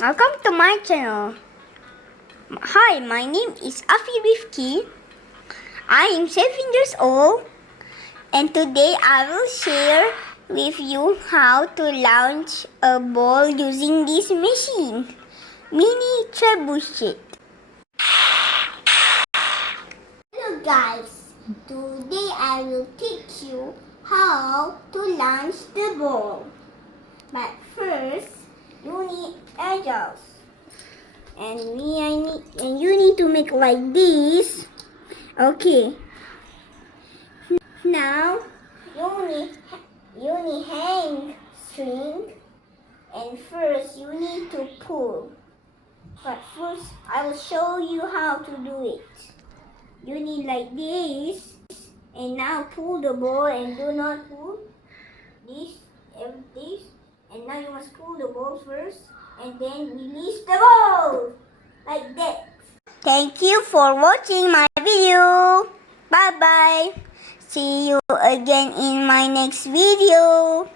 Welcome to my channel. Hi, my name is Afi Rifki. I am 7 years old and today I will share with you how to launch a ball using this machine, mini trebuchet. Hello guys, today I will teach you how to launch the ball. But first, you need edges. And you need to make like this. Okay. Now you need hang string, and first you need to pull. But first I will show you how to do it. You need like this, and now pull the ball and do not pull this and this. And now you must pull the ball first and then release the ball. Like that. Thank you for watching my video. Bye bye. See you again in my next video.